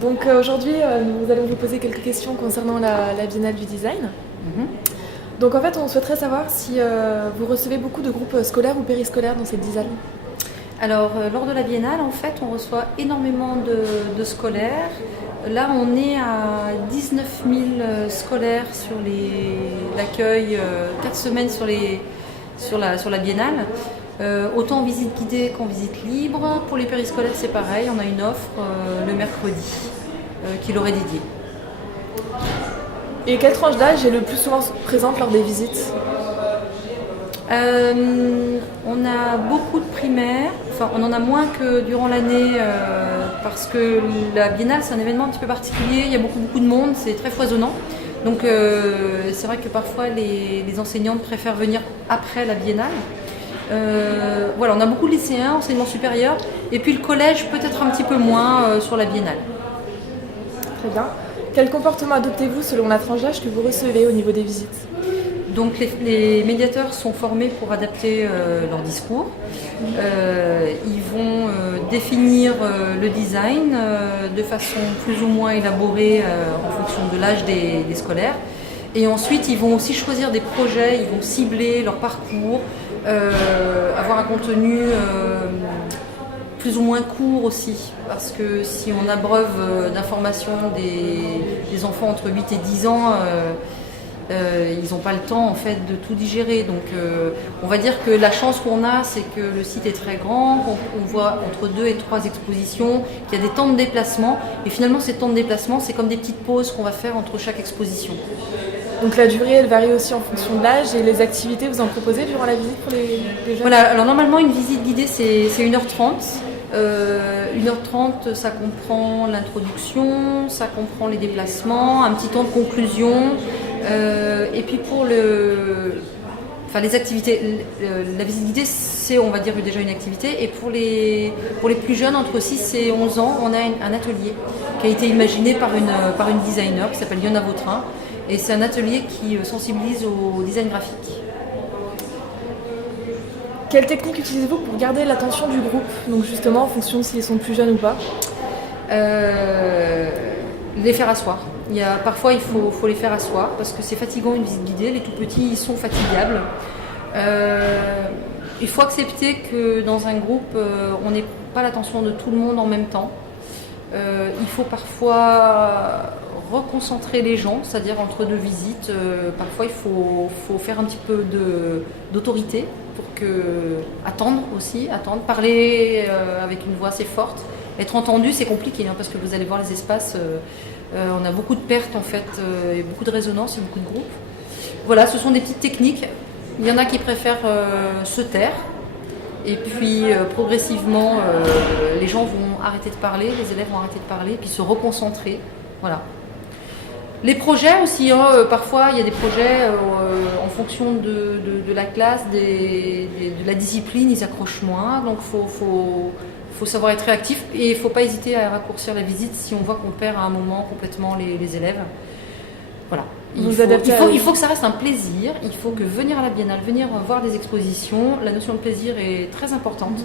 Donc aujourd'hui, nous allons vous poser quelques questions concernant la Biennale du design. Donc en fait, on souhaiterait savoir si vous recevez beaucoup de groupes scolaires ou périscolaires dans cette design. Alors, lors de la Biennale, en fait, on reçoit énormément de scolaires. Là, on est à 19 000 scolaires sur l'accueil, 4 semaines sur la Biennale. Autant en visite guidée qu'en visite libre. Pour les périscolaires, c'est pareil, on a une offre le mercredi qui leur est dédiée. Et quelle tranche d'âge est le plus souvent présente lors des visites? On a beaucoup de primaires, enfin on en a moins que durant l'année parce que la Biennale c'est un événement un petit peu particulier, il y a beaucoup de monde, c'est très foisonnant. Donc c'est vrai que parfois les enseignantes préfèrent venir après la Biennale. Voilà, on a beaucoup de lycéens, enseignement supérieur, et puis le collège peut-être un petit peu moins sur la Biennale. Très bien. Quel comportement adoptez-vous selon la tranche d'âge que vous recevez au niveau des visites? Donc les médiateurs sont formés pour adapter leur discours. Ils vont définir le design de façon plus ou moins élaborée en fonction de l'âge des scolaires. Et ensuite, ils vont aussi choisir des projets, ils vont cibler leur parcours, avoir un contenu plus ou moins court aussi. Parce que si on abreuve d'informations des enfants entre 8 et 10 ans, ils n'ont pas le temps en fait de tout digérer. Donc on va dire que la chance qu'on a, c'est que le site est très grand, qu'on voit entre 2 et 3 expositions, qu'il y a des temps de déplacement. Et finalement, ces temps de déplacement, c'est comme des petites pauses qu'on va faire entre chaque exposition. Donc la durée, elle varie aussi en fonction de l'âge et les activités vous en proposez durant la visite pour les jeunes? Voilà, alors normalement, une visite guidée, c'est 1h30. 1h30, ça comprend l'introduction, ça comprend les déplacements, un petit temps de conclusion. Et puis pour les activités, la visite guidée, c'est, on va dire, déjà une activité. Et pour les plus jeunes, entre 6 et 11 ans, on a un atelier qui a été imaginé par une designer qui s'appelle Yona Vautrin. Et c'est un atelier qui sensibilise au design graphique. Quelle technique utilisez-vous pour garder l'attention du groupe? Donc justement en fonction de s'ils sont plus jeunes ou pas? Les faire asseoir. Parfois, il faut les faire asseoir parce que c'est fatigant une visite guidée. Les tout petits, ils sont fatigables. Il faut accepter que dans un groupe, on n'ait pas l'attention de tout le monde en même temps. Il faut parfois reconcentrer les gens, c'est-à-dire entre deux visites. Parfois, il faut faire un petit peu d'autorité pour attendre, parler avec une voix assez forte. Être entendu, c'est compliqué parce que vous allez voir les espaces, on a beaucoup de pertes en fait, et beaucoup de résonance et beaucoup de groupes. Voilà, ce sont des petites techniques. Il y en a qui préfèrent se taire. Et puis progressivement, les gens vont arrêter de parler, les élèves vont arrêter de parler, puis se reconcentrer. Voilà. Les projets aussi, parfois il y a des projets en fonction de la classe, de la discipline, ils accrochent moins. Donc faut savoir être réactif et il ne faut pas hésiter à raccourcir la visite si on voit qu'on perd à un moment complètement les élèves. Voilà. Il faut que ça reste un plaisir, il faut que venir à la Biennale, venir voir des expositions, la notion de plaisir est très importante,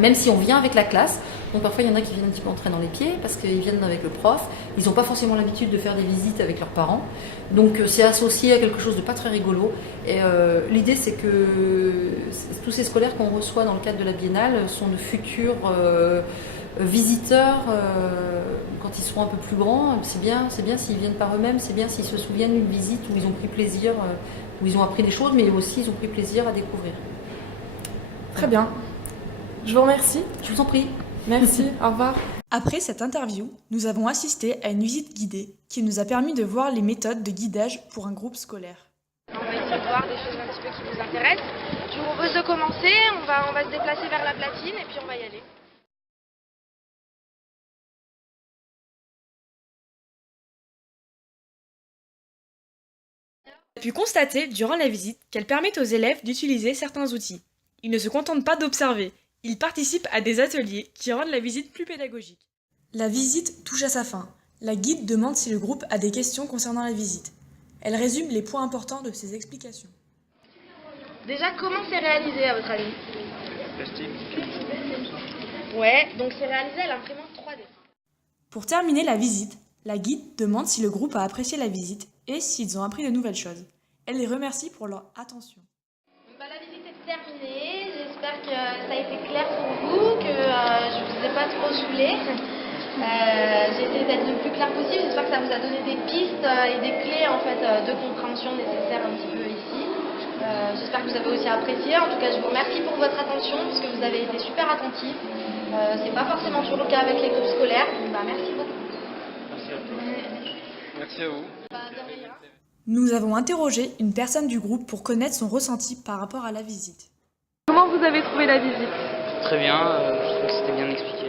même si on vient avec la classe. Donc parfois il y en a qui viennent un petit peu en traînant les pieds parce qu'ils viennent avec le prof, ils n'ont pas forcément l'habitude de faire des visites avec leurs parents, donc c'est associé à quelque chose de pas très rigolo. Et l'idée c'est que tous ces scolaires qu'on reçoit dans le cadre de la Biennale sont de futurs visiteurs quand ils seront un peu plus grands. C'est bien s'ils viennent par eux-mêmes, c'est bien s'ils se souviennent d'une visite où ils ont pris plaisir, où ils ont appris des choses, mais aussi ils ont pris plaisir à découvrir. Très bien. Je vous remercie. Je vous en prie. Merci, au revoir. Après cette interview, nous avons assisté à une visite guidée qui nous a permis de voir les méthodes de guidage pour un groupe scolaire. On va essayer de voir des choses un petit peu qui vous intéressent. Je vous propose de commencer, on va se déplacer vers la platine et puis on va y aller. On a pu constater durant la visite qu'elle permet aux élèves d'utiliser certains outils. Ils ne se contentent pas d'observer, ils participent à des ateliers qui rendent la visite plus pédagogique. La visite touche à sa fin. La guide demande si le groupe a des questions concernant la visite. Elle résume les points importants de ses explications. Déjà, comment c'est réalisé à votre avis? Plastique. Ouais, donc c'est réalisé à l'imprimante 3D. Pour terminer la visite, la guide demande si le groupe a apprécié la visite et s'ils ont appris de nouvelles choses. Elle les remercie pour leur attention. La visite est terminée, j'espère que ça a été clair pour vous, que je ne vous ai pas trop saoulé. J'ai essayé d'être le plus clair possible, j'espère que ça vous a donné des pistes et des clés en fait, de compréhension nécessaires un petit peu ici. J'espère que vous avez aussi apprécié, en tout cas je vous remercie pour votre attention, parce que vous avez été super attentifs. C'est pas forcément toujours le cas avec les groupes scolaires, merci beaucoup. Merci à vous. Merci à vous. De rien. Nous avons interrogé une personne du groupe pour connaître son ressenti par rapport à la visite. Comment vous avez trouvé la visite? Très bien, je trouve que c'était bien expliqué.